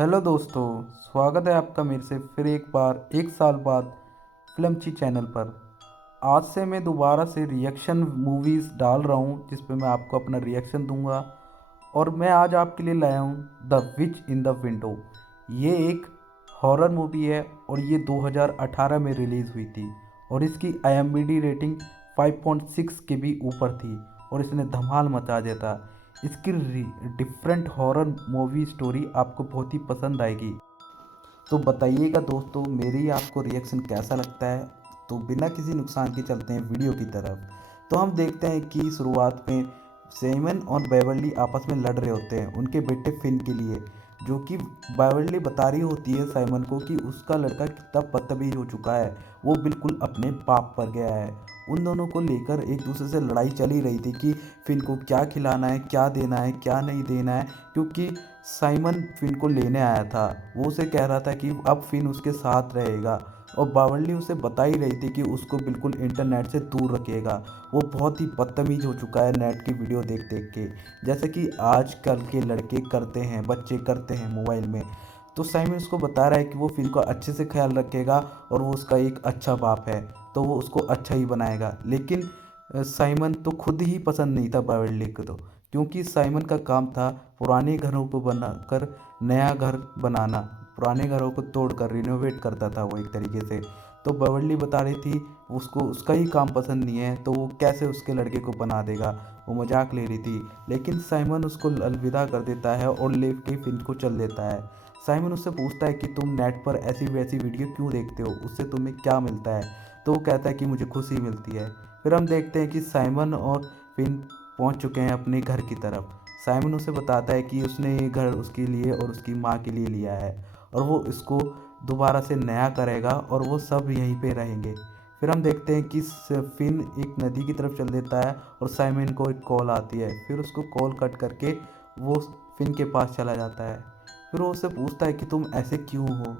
Hello दोस्तों। स्वागत है आपका मेरे से फिर एक बार एक साल बाद फिल्मची चैनल पर। आज से मैं दोबारा से रिएक्शन मूवीज़ डाल रहा हूँ जिस पे मैं आपको अपना रिएक्शन दूंगा। और मैं आज आपके लिए लाया हूँ the which in the window. ये एक हॉरर मूवी है और ये 2018 में रिलीज़ हुई थी और इसकी IMDb रेटिंग 5.6 के भी ऊपर थी और इसने धमाल मचा दिया था। इसकी डिफरेंट हॉरर मूवी स्टोरी आपको बहुत ही पसंद आएगी। तो बताइएगा दोस्तों मेरी आपको रिएक्शन कैसा लगता है। तो बिना किसी नुकसान के चलते हैं वीडियो की तरफ। तो हम देखते हैं कि शुरुआत में सेमन और बेवर्ली आपस में लड़ रहे होते हैं उनके बेटे फिन के लिए, जो कि बेवर्ली बता रही होती है साइमन को कि उसका लड़का कितना बदतमीज हो चुका है, वो बिल्कुल अपने बाप पर गया है। उन दोनों को लेकर एक दूसरे से लड़ाई चल ही रही थी कि फिन को क्या खिलाना है, क्या देना है, क्या नहीं देना है, क्योंकि साइमन फिन को लेने आया था। वो उसे कह रहा था कि अब फिन उसके साथ रहेगा और बावर्ली उसे बता ही रही थी कि उसको बिल्कुल इंटरनेट से दूर रखेगा। वो बहुत ही बदतमीज हो चुका है नेट की वीडियो देख देख के, जैसे कि आजकल के लड़के करते हैं, बच्चे करते हैं मोबाइल में। तो साइमन उसको बता रहा है कि वो फिन का अच्छे से ख्याल रखेगा और वो उसका एक अच्छा बाप है, तो वो उसको अच्छा ही बनाएगा। लेकिन साइमन तो खुद ही पसंद नहीं था बावर्ली को, तो क्योंकि साइमन का काम था पुराने घरों को बनाकर नया घर बनाना, पुराने घरों को तोड़कर रिनोवेट करता था वो एक तरीके से। तो बवर्ली बता रही थी उसको उसका ही काम पसंद नहीं है तो वो कैसे उसके लड़के को बना देगा, वो मजाक ले रही थी। लेकिन साइमन उसको अलविदा कर देता है और ले के फिन को चल देता है। साइमन उससे पूछता है कि तुम नेट पर ऐसी वैसी वीडियो क्यों देखते हो, उससे तुम्हें क्या मिलता है। तो वो कहता है कि मुझे खुशी मिलती है। फिर हम देखते हैं कि साइमन और फिन पहुंच चुके हैं अपने घर की तरफ। साइमन उसे बताता है कि उसने ये घर उसके लिए और उसकी माँ के लिए लिया है और वो इसको दोबारा से नया करेगा और वो सब यहीं पे रहेंगे। फिर हम देखते हैं कि फिन एक नदी की तरफ चल देता है और साइमन को एक कॉल आती है। फिर उसको कॉल कट करके वो फिन के पास चला जाता है। फिर वो उससे पूछता है कि तुम ऐसे क्यों हो,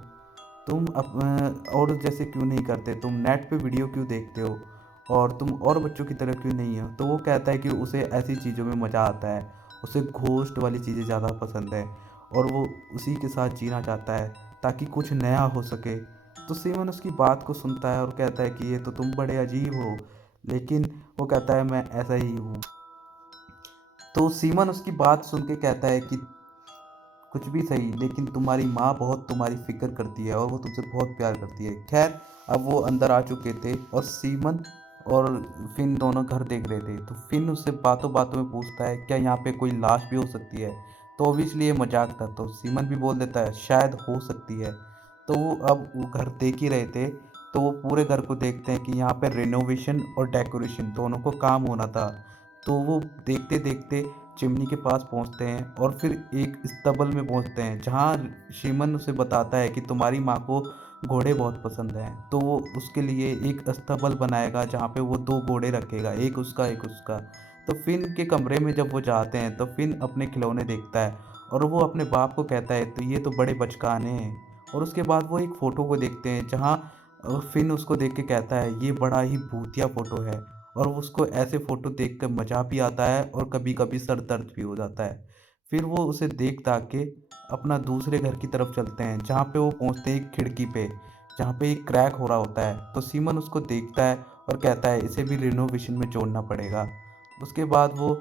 तुम और जैसे क्यों नहीं करते, तुम नेट पे वीडियो क्यों देखते हो और तुम और बच्चों की तरह क्यों नहीं हो। तो वो कहता है कि उसे ऐसी चीज़ों में मज़ा आता है, उसे घोस्ट वाली चीज़ें ज़्यादा पसंद है और वो उसी के साथ जीना चाहता है ताकि कुछ नया हो सके। तो सीमन उसकी बात को सुनता है और कहता है कि ये तो तुम बड़े अजीब हो, लेकिन वो कहता है मैं ऐसा ही हूँ। तो सीमन उसकी बात सुन के कहता है कि कुछ भी सही, लेकिन तुम्हारी माँ बहुत तुम्हारी फिक्र करती है और वो तुमसे बहुत प्यार करती है। खैर, अब वो अंदर आ चुके थे और सीमन और फिन दोनों घर देख रहे थे। तो फिन उससे बातों बातों में पूछता है क्या यहाँ पे कोई लाश भी हो सकती है। तो ऑब्वियसली ये मजाक था, तो सीमन भी बोल देता है शायद हो सकती है। तो वो अब वो घर देख ही रहे थे, तो वो पूरे घर को देखते हैं कि यहाँ पे रिनोवेशन और डेकोरेशन दोनों को काम होना था। तो वो देखते देखते चिमनी के पास पहुंचते हैं और फिर एक स्तबल में पहुंचते हैं जहां शीमन उसे बताता है कि तुम्हारी माँ को घोड़े बहुत पसंद हैं, तो वो उसके लिए एक स्तबल बनाएगा जहाँ पे वो दो घोड़े रखेगा, एक उसका एक उसका। तो फिन के कमरे में जब वो जाते हैं तो फिन अपने खिलौने देखता है और वो अपने बाप को कहता है तो ये तो बड़े बचकाने हैं। और उसके बाद वो एक फ़ोटो को देखते हैं जहाँ फिन उसको देख के कहता है ये बड़ा ही भूतिया फ़ोटो है। और उसको ऐसे फ़ोटो देख कर मज़ा भी आता है और कभी कभी सर दर्द भी हो जाता है। फिर वो उसे देख दाख के अपना दूसरे घर की तरफ चलते हैं जहाँ पे वो पहुँचते हैं एक खिड़की पे जहाँ पे एक क्रैक हो रहा होता है। तो सीमन उसको देखता है और कहता है इसे भी रिनोवेशन में जोड़ना पड़ेगा। उसके बाद वो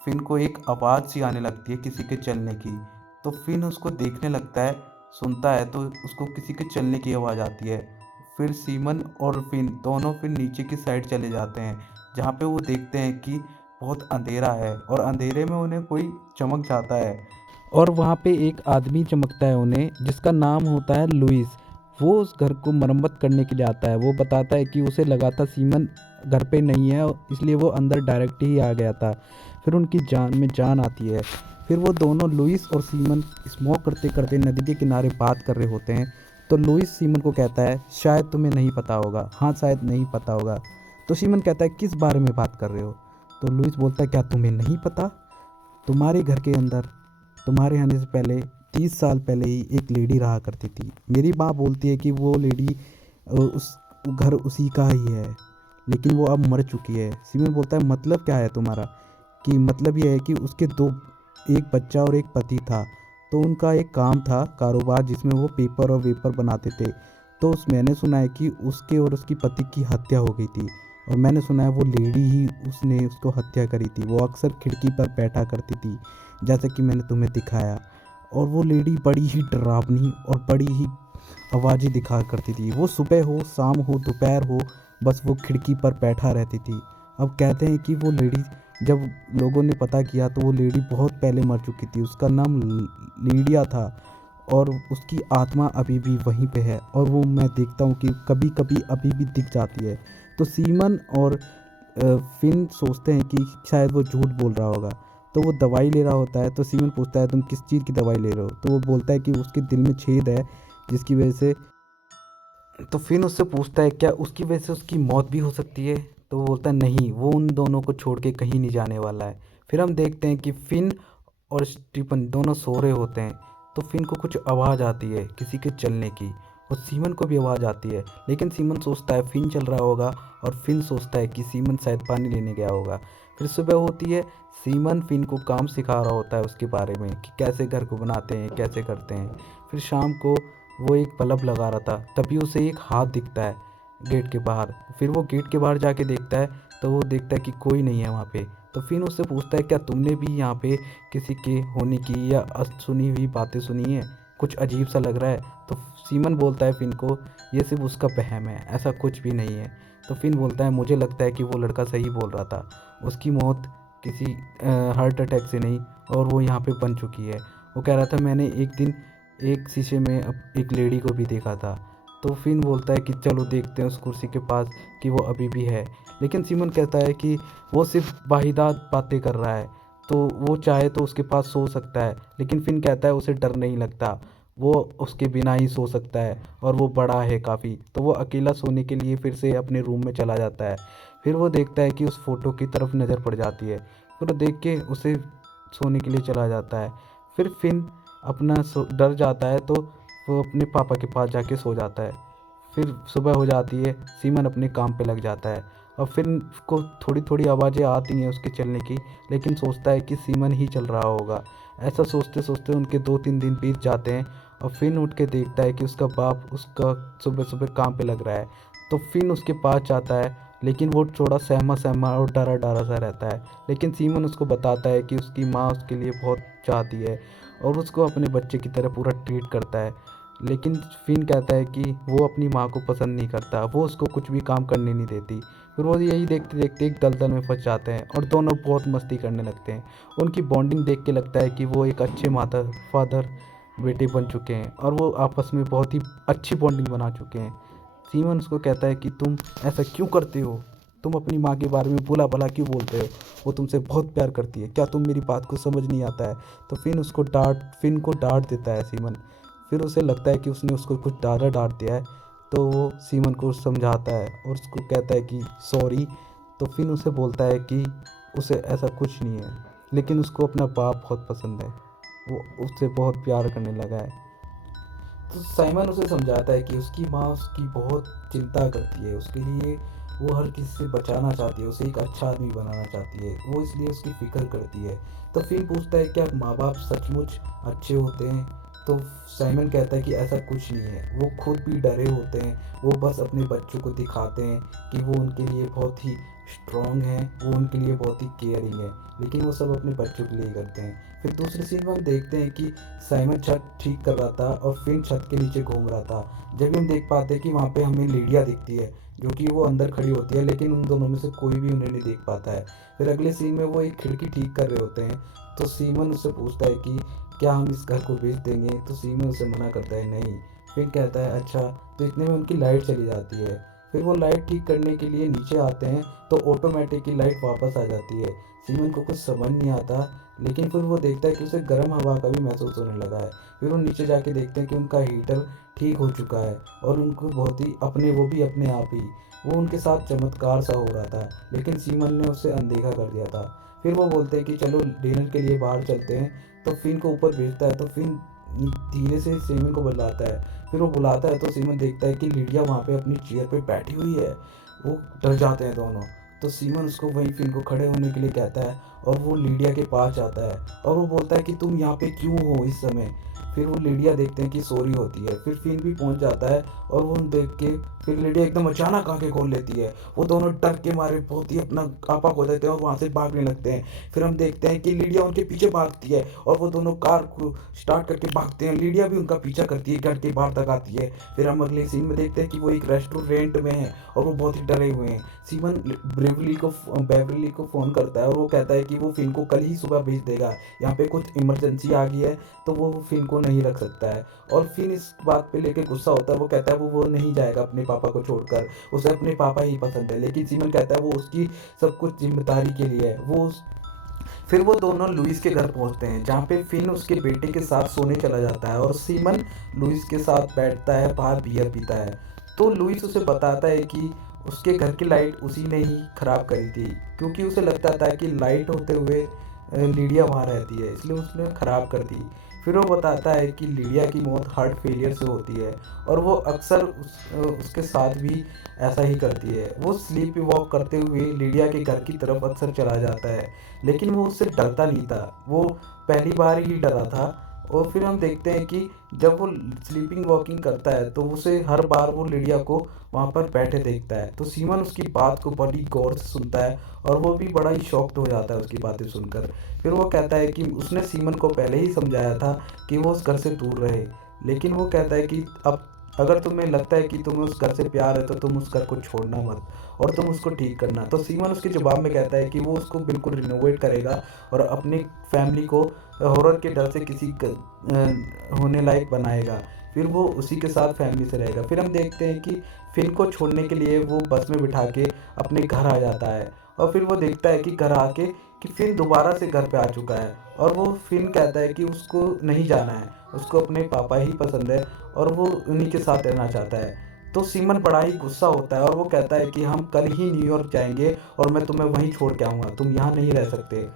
फिन को एक आवाज़ सी आने लगती है किसी के चलने की। तो फिन उसको देखने लगता है, सुनता है तो उसको किसी के चलने की आवाज़ आती है। फिर सीमन और फिन दोनों फिर नीचे की साइड चले जाते हैं जहाँ पे वो देखते हैं कि बहुत अंधेरा है और अंधेरे में उन्हें कोई चमक जाता है और वहाँ पे एक आदमी चमकता है उन्हें, जिसका नाम होता है लुइस। वो उस घर को मरम्मत करने के लिए आता है। वो बताता है कि उसे लगा था सीमन घर पे नहीं है इसलिए वो अंदर डायरेक्ट ही आ गया था। फिर उनकी जान में जान आती है। फिर वो दोनों लुइस और सीमन स्मोक करते करते नदी के किनारे बात कर रहे होते हैं। तो लुइस सीमन को कहता है शायद तुम्हें नहीं पता होगा, हाँ शायद नहीं पता होगा। तो सीमन कहता है किस बारे में बात कर रहे हो। तो लुइस बोलता है क्या तुम्हें नहीं पता, तुम्हारे घर के अंदर तुम्हारे आने से पहले 30 साल पहले ही एक लेडी रहा करती थी। मेरी माँ बोलती है कि वो लेडी उस घर उसी का ही है, लेकिन वो अब मर चुकी है। सीमन बोलता है मतलब क्या है तुम्हारा, कि मतलब ये है कि उसके दो, एक बच्चा और एक पति था तो उनका एक काम था कारोबार जिसमें वो पेपर और वेपर बनाते थे। तो मैंने सुना है कि उसके और उसकी पति की हत्या हो गई थी, और मैंने सुना है वो लेडी ही उसने उसको हत्या करी थी। वो अक्सर खिड़की पर बैठा करती थी, जैसे कि मैंने तुम्हें दिखाया। और वो लेडी बड़ी ही डरावनी और बड़ी ही आवाज़ें दिखा करती थी। वो सुबह हो, शाम हो, दोपहर हो, बस वो खिड़की पर बैठा रहती थी। अब कहते हैं कि वो लेडी, जब लोगों ने पता किया तो वो लेडी बहुत पहले मर चुकी थी। उसका नाम लीडिया था, और उसकी आत्मा अभी भी वहीं पे है, और वो मैं देखता हूँ कि कभी कभी अभी भी दिख जाती है। तो सीमन और फिन सोचते हैं कि शायद वो झूठ बोल रहा होगा। तो वो दवाई ले रहा होता है, तो सीमन पूछता है तुम किस चीज़ की दवाई ले रहे हो। तो वो बोलता है कि उसके दिल में छेद है, जिसकी वजह से। तो फिन उससे पूछता है क्या उसकी वजह से उसकी मौत भी हो सकती है। तो वो बोलता है नहीं, वो उन दोनों को छोड़ के कहीं नहीं जाने वाला है। फिर हम देखते हैं कि फिन और स्टीफन दोनों सो रहे होते हैं। तो फिन को कुछ आवाज़ आती है किसी के चलने की, और सीमन को भी आवाज़ आती है, लेकिन सीमन सोचता है फिन चल रहा होगा, और फिन सोचता है कि सीमन शायद पानी लेने गया होगा। फिर सुबह होती है, सीमन फिन को काम सिखा रहा होता है उसके बारे में कि कैसे घर को बनाते हैं, कैसे करते हैं। फिर शाम को वो एक बल्ब लगा रहा था, तभी उसे एक हाथ दिखता है गेट के बाहर। फिर वो गेट के बाहर जाके देखता है, तो वो देखता है कि कोई नहीं है वहाँ पे। तो फिर उससे पूछता है क्या तुमने भी यहाँ पे किसी के होने की या सुनी हुई बातें सुनी है, कुछ अजीब सा लग रहा है। तो सीमन बोलता है फिन को ये सिर्फ उसका वहम है, ऐसा कुछ भी नहीं है। तो फिन बोलता है मुझे लगता है कि वो लड़का सही बोल रहा था, उसकी मौत किसी हार्ट अटैक से नहीं, और वो यहाँ पे बन चुकी है। वो कह रहा था मैंने एक दिन एक शीशे में एक लेडी को भी देखा था। तो फिन बोलता है कि चलो देखते हैं उस कुर्सी के पास कि वो अभी भी है। लेकिन सीमन कहता है कि वो सिर्फ वाहिदात बातें कर रहा है, तो वो चाहे तो उसके पास सो सकता है। लेकिन फिन कहता है उसे डर नहीं लगता, वो उसके बिना ही सो सकता है, और वो बड़ा है काफ़ी। तो वो अकेला सोने के लिए फिर से अपने रूम में चला जाता है। फिर वो देखता है कि उस फोटो की तरफ नज़र पड़ जाती है, फिर वो देख के उसे सोने के लिए चला जाता है। फिर फिन अपना डर जाता है, तो वो अपने पापा के पास जाके सो जाता है। फिर सुबह हो जाती है, सीमन अपने काम पे लग जाता है, और फिर को थोड़ी थोड़ी आवाज़ें आती हैं उसके चलने की, लेकिन सोचता है कि सीमन ही चल रहा होगा। ऐसा सोचते सोचते उनके 2-3 दिन बीत जाते हैं, और फिन उठ के देखता है कि उसका बाप उसका सुबह सुबह काम पे लग रहा है। तो फिन उसके पास जाता है, लेकिन वो थोड़ा सहमा सहमा और डरा डरा सा रहता है। लेकिन सीमन उसको बताता है कि उसकी माँ उसके लिए बहुत चाहती है, और उसको अपने बच्चे की तरह पूरा ट्रीट करता है। लेकिन फिन कहता है कि वो अपनी माँ को पसंद नहीं करता, वो उसको कुछ भी काम करने नहीं देती। फिर वो यही देखते देखते एक दलदल में फंस जाते हैं, और दोनों बहुत मस्ती करने लगते हैं। उनकी बॉन्डिंग देख के लगता है कि वो एक अच्छे माता फादर बेटे बन चुके हैं, और वो आपस में बहुत ही अच्छी बॉन्डिंग बना चुके हैं। सीमन उसको कहता है कि तुम ऐसा क्यों करते हो, तुम अपनी माँ के बारे में बुरा भला क्यों बोलते हो, वो तुमसे बहुत प्यार करती है, क्या तुम मेरी बात को समझ नहीं आता है। तो फिन को डांट देता है सीमन। फिर उसे लगता है कि उसने उसको कुछ ज़्यादा डांट दिया है, तो वो सीमन को समझाता है और उसको कहता है कि सॉरी। तो फिन उसे बोलता है कि उसे ऐसा कुछ नहीं है, लेकिन उसको अपना बाप बहुत पसंद है, वो उससे बहुत प्यार करने लगा है। तो साइमन उसे समझाता है कि उसकी माँ उसकी बहुत चिंता करती है उसके लिए, वो हर किसी से बचाना चाहती है, उसे एक अच्छा आदमी बनाना चाहती है, वो इसलिए उसकी फिक्र करती है। तो फिर पूछता है क्या माँ बाप सचमुच अच्छे होते हैं। तो साइमन कहता है कि ऐसा कुछ नहीं है, वो खुद भी डरे होते हैं, वो बस अपने बच्चों को दिखाते हैं कि वो उनके लिए बहुत ही स्ट्रांग है, वो उनके लिए बहुत ही केयरिंग है, लेकिन वो सब अपने बच्चों के लिए करते हैं। फिर दूसरे सीन में हम देखते हैं कि साइमन छत ठीक कर रहा था और फिन छत के नीचे घूम रहा था। जब भी हम देख पाते हैं कि वहाँ पे हमें लीडिया दिखती है, जो कि वो अंदर खड़ी होती है, लेकिन उन दोनों में से कोई भी उन्हें नहीं देख पाता है। फिर अगले सीन में वो एक खिड़की ठीक कर रहे होते हैं, तो सीमन उससे पूछता है कि क्या हम इस घर को बेच देंगे। तो सीमन उसे मना करता है नहीं। फिर कहता है अच्छा। तो इतने में उनकी लाइट चली जाती है। फिर वो लाइट ठीक करने के लिए नीचे आते हैं, तो ऑटोमेटिक की लाइट वापस आ जाती है। सीमन को कुछ समझ नहीं आता, लेकिन फिर वो देखता है कि उसे गर्म हवा का भी महसूस होने लगा है। फिर वो नीचे जाके देखते हैं कि उनका हीटर ठीक हो चुका है, और उनको बहुत ही वो भी अपने आप ही वो उनके साथ चमत्कार सा हो रहा था, लेकिन सीमन ने उसे अनदेखा कर दिया था। फिर वो बोलते हैं कि चलो डिनर के लिए बाहर चलते हैं। तो फिन को ऊपर भेजता है, तो फिन धीरे से सीमन को बुलाता है। फिर वो बुलाता है तो सीमन देखता है कि लिडिया वहाँ पे अपनी चेयर पे बैठी हुई है। वो डर जाते हैं दोनों। तो सीमन उसको वहीं फिन को खड़े होने के लिए कहता है और वो लीडिया के पास जाता है और वो बोलता है कि तुम यहाँ पे क्यों हो इस समय। फिर वो लीडिया देखते हैं कि सॉरी होती है। फिर फिन भी पहुंच जाता है और वो देख के फिर लीडिया एकदम अचानक आंखें खोल लेती है। वो दोनों डर के मारे बहुत ही अपना आपा खो देते हैं और वहाँ से भागने लगते हैं। फिर हम देखते हैं कि लीडिया उनके पीछे भागती है और वो दोनों कार को स्टार्ट करके भागते हैं। लीडिया भी उनका पीछा करती है, घर के बाहर तक आती है। फिर हम अगले सीन में देखते हैं कि वो एक रेस्टोरेंट में है और वो बहुत ही डरे हुए हैं। सीमन बेवरली को फ़ोन करता है और वो कहता है कि वो फिन को कल ही सुबह भेज देगा, यहाँ पे कुछ इमरजेंसी आ गई है तो वो फिन को नहीं रख सकता है। और फिन इस बात पे लेके गुस्सा होता है। वो कहता है वो नहीं जाएगा अपने पापा को छोड़कर, उसे अपने पापा ही पसंद है। लेकिन सीमन कहता है वो उसकी सब कुछ जिम्मेदारी के लिए है। फिर वो दोनों लुइस के घर पहुंचते हैं जहाँ पे फिन उसके बेटे के साथ सोने चला जाता है और सीमन लुइस के साथ बैठता है, बाहर बियर पीता है। तो लुइस उसे बताता है कि उसके घर की लाइट उसी ने ही खराब करी थी, क्योंकि उसे लगता था कि लाइट होते हुए लीडिया वहाँ रहती है, इसलिए उसने ख़राब कर दी। फिर वो बताता है कि लीडिया की मौत हार्ट फेलियर से होती है और वो अक्सर उसके साथ भी ऐसा ही करती है। वो स्लीप वॉक करते हुए लीडिया के घर की तरफ अक्सर चला जाता है, लेकिन वो उससे डरता नहीं था, वो पहली बार ही डरा था। और फिर हम देखते हैं कि जब वो स्लीपिंग वॉकिंग करता है तो उसे हर बार वो लीडिया को वहाँ पर बैठे देखता है। तो सीमन उसकी बात को बड़ी गौर से सुनता है और वो भी बड़ा ही शॉक्ड हो जाता है उसकी बातें सुनकर। फिर वो कहता है कि उसने सीमन को पहले ही समझाया था कि वो उस घर से दूर रहे, लेकिन वो कहता है कि अब अगर तुम्हें लगता है कि तुम्हें उस घर से प्यार है तो तुम उस घर को छोड़ना मत और तुम उसको ठीक करना। तो सीमन उसके जवाब में कहता है कि वो उसको बिल्कुल रिनोवेट करेगा और अपनी फैमिली को हॉरर के डर से होने लायक बनाएगा। फिर वो उसी के साथ फैमिली से रहेगा। फिर हम देखते हैं कि फिन को छोड़ने के लिए वो बस में बिठा के अपने घर आ जाता है और फिर वो देखता है कि घर आके कि फिन दोबारा से घर पे आ चुका है और वो फिन कहता है कि उसको नहीं जाना है, उसको अपने पापा ही पसंद है और वो उन्हीं के साथ रहना चाहता है। तो सीमन बड़ा ही गुस्सा होता है और वो कहता है कि हम कल ही न्यूयॉर्क जाएंगे और मैं तुम्हें वहीं छोड़ के आऊँगा, तुम यहाँ नहीं रह सकते।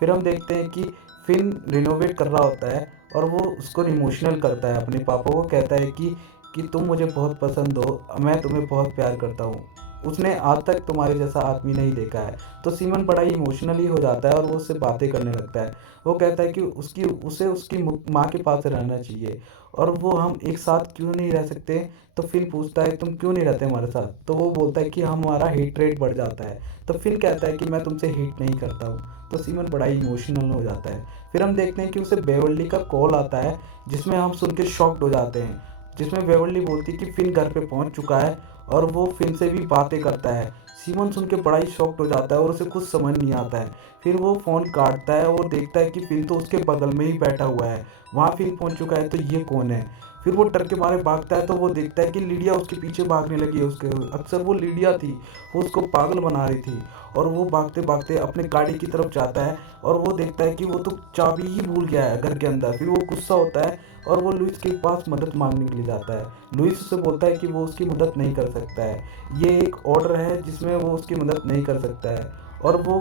फिर हम देखते हैं कि फिन रिनोवेट कर रहा होता है और वो उसको इमोशनल करता है, अपने पापा को कहता है कि तुम मुझे बहुत पसंद हो, मैं तुम्हें बहुत प्यार करता हूँ, उसने आज तक तुम्हारे जैसा आदमी नहीं देखा है। तो सीमन बड़ा ही इमोशनली हो जाता है और वो उससे बातें करने लगता है। वो कहता है कि उसे उसकी माँ के पास रहना चाहिए और वो हम एक साथ क्यों नहीं रह सकते। तो फिन पूछता है तुम क्यों नहीं रहते हमारे साथ। तो वो बोलता है कि हमारा हेट रेट बढ़ जाता है। तो फिन कहता है कि मैं तुमसे हेट नहीं करता हूँ। तो सीमन बड़ा ही इमोशनल हो जाता है। फिर हम देखते हैं कि उसे बेवर्ली का कॉल आता है, जिसमें हम सुन के शॉक्ड हो जाते हैं, जिसमें बेवर्ली बोलती है कि फिन घर पे पहुंच चुका है और वो फिन से भी बातें करता है। सीमन सुन के बड़ा ही शॉक्ड हो जाता है और उसे कुछ समझ नहीं आता है। फिर वो फ़ोन काटता है और देखता है कि फिन तो उसके बगल में ही बैठा हुआ है, वहाँ फिन पहुंच चुका है, तो ये कौन है। फिर वो डर के मारे भागता है तो वो देखता है कि लीडिया उसके पीछे भागने लगी है। उसके अक्सर वो लीडिया थी, वो उसको पागल बना रही थी। और वो भागते भागते अपने गाड़ी की तरफ जाता है और वो देखता है कि वो तो चाबी ही भूल गया है घर के अंदर। फिर वो गुस्सा होता है और वो लुइस के पास मदद मांगने के लिए जाता है। लुइस उसे बोलता है कि वो उसकी मदद नहीं कर सकता है, ये एक ऑर्डर है जिसमें वो उसकी मदद नहीं कर सकता है। और वो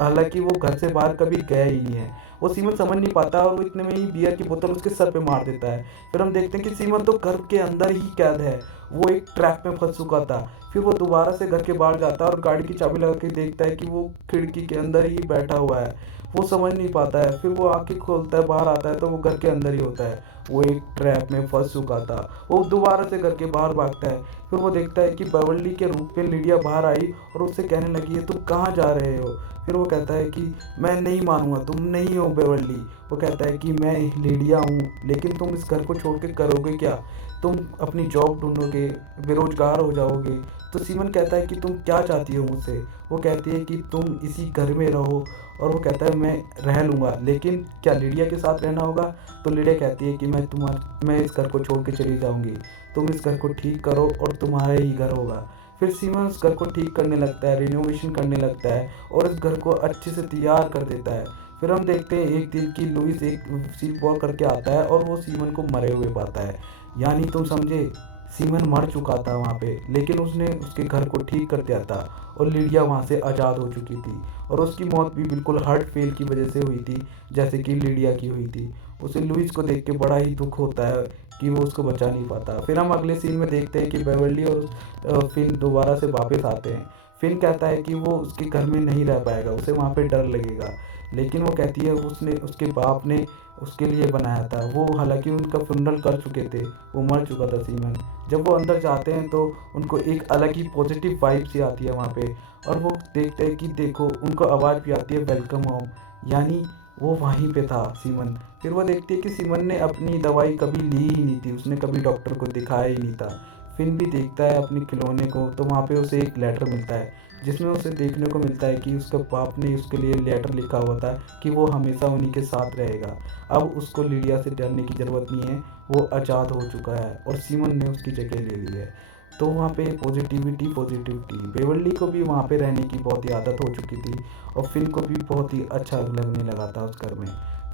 हालांकि वो घर से बाहर कभी गया ही नहीं है। वो सीमन समझ नहीं पाता और वो इतने में ही बियर की बोतल उसके सर पे मार देता है। फिर हम देखते हैं कि सीमन तो घर के अंदर ही कैद है, वो एक ट्रैप में फंस चुका था। फिर वो दोबारा से घर के बाहर जाता है और गाड़ी की चाबी लगा के देखता है कि वो खिड़की के अंदर ही बैठा हुआ है। वो समझ नहीं पाता है। फिर वो आंखें खोलता है, बाहर आता है तो वो घर के अंदर ही होता है, वो एक ट्रैप में फंस चुका था। वो दोबारा से घर के बाहर भागता है। फिर वो देखता है कि बेवर्ली के रूप में लीडिया बाहर आई और उससे कहने लगी है तुम कहाँ जा रहे हो। फिर वो कहता है कि मैं नहीं मानूंगा, तुम नहीं हो बेवर्ली। वो कहता है कि मैं लीडिया हूँ, लेकिन तुम इस घर को छोड़ के करोगे क्या, तुम अपनी जॉब ढूंढोगे, बेरोजगार हो जाओगे। तो सीमन कहता है कि तुम क्या चाहती हो मुझसे। वो कहती है कि तुम इसी घर में रहो और वो कहता है मैं रह लूँगा, लेकिन क्या लीडिया के साथ रहना होगा। तो लीडिया कहती है कि मैं इस घर को छोड़ के चली जाऊँगी, तुम इस घर को ठीक करो और तुम्हारा ही घर होगा। फिर सीमन उस घर को ठीक करने लगता है, रिनोवेशन करने लगता है और इस घर को अच्छे से तैयार कर देता है। फिर हम देखते हैं एक दिन की लुइस एक स्लीप वॉक करके आता है और वो सीमन को मरे हुए पाता है। यानी तुम समझे, सीमन मर चुका था वहाँ पे, लेकिन उसने उसके घर को ठीक कर दिया था और लीडिया वहाँ से आज़ाद हो चुकी थी और उसकी मौत भी बिल्कुल हार्ट फेल की वजह से हुई थी, जैसे कि लीडिया की हुई थी। उसे लुइस को देख के बड़ा ही दुख होता है कि वो उसको बचा नहीं पाता। फिर हम अगले सीन में देखते हैं कि बेवर्ली और फिन दोबारा से वापस आते हैं। फिन कहता है कि वो उसके घर में नहीं रह पाएगा, उसे वहाँ पे डर लगेगा। लेकिन वो कहती है उसने उसके बाप ने उसके लिए बनाया था, वो हालांकि उनका फ्यूनरल कर चुके थे, वो मर चुका था सीमन। जब वो अंदर जाते हैं तो उनको एक अलग ही पॉजिटिव वाइब सी आती है वहाँ पे, और वो देखते हैं कि देखो उनको आवाज़ भी आती है वेलकम होम, यानी वो वहीं पे था सीमन। फिर वो देखती है कि सीमन ने अपनी दवाई कभी ली ही नहीं थी, उसने कभी डॉक्टर को दिखाया ही नहीं था। फिन भी देखता है अपने खिलौने को, तो वहाँ पे उसे एक लेटर मिलता है जिसमें उसे देखने को मिलता है कि उसका बाप ने उसके लिए लेटर लिखा हुआ था कि वो हमेशा उन्हीं के साथ रहेगा। अब उसको लिडिया से डरने की ज़रूरत नहीं है, वो आज़ाद हो चुका है और सीमन ने उसकी जगह ले ली है। तो वहाँ पे पॉजिटिविटी पॉजिटिविटी, बेवर्ली को भी वहाँ पे रहने की बहुत ही आदत हो चुकी थी और फिन को भी बहुत ही अच्छा लगने लगा था उस घर में।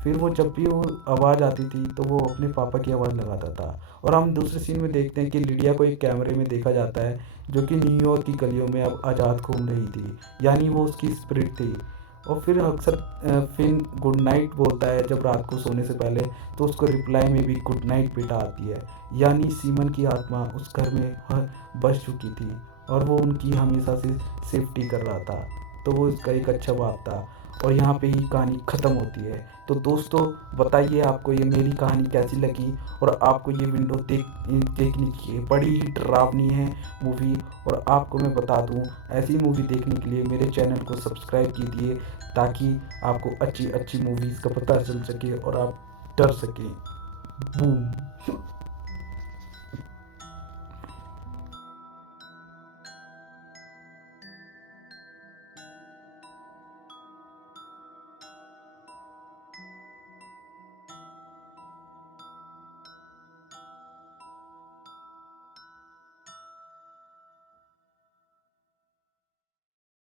फिर वो जब भी वो आवाज़ आती थी तो वो अपने पापा की आवाज़ लगाता था। और हम दूसरे सीन में देखते हैं कि लिडिया को एक कैमरे में देखा जाता है जो कि न्यूयॉर्क की गलियों में अब आज़ाद घूम रही थी, यानी वो उसकी स्पिरिट थी। और फिर अक्सर फिन गुड नाइट बोलता है जब रात को सोने से पहले, तो उसको रिप्लाई में भी गुड नाइट बेटा आती है, यानी सीमन की आत्मा उस घर में बस चुकी थी और वो उनकी हमेशा से सेफ्टी कर रहा था। तो वो इसका एक अच्छा बाप था और यहाँ पे ही कहानी ख़त्म होती है। तो दोस्तों बताइए आपको ये मेरी कहानी कैसी लगी, और आपको ये विंडो देखनी चाहिए, बड़ी ही डरावनी है मूवी। और आपको मैं बता दूँ, ऐसी मूवी देखने के लिए मेरे चैनल को सब्सक्राइब कीजिए ताकि आपको अच्छी अच्छी मूवीज़ का पता चल सके और आप डर सकें। बूम।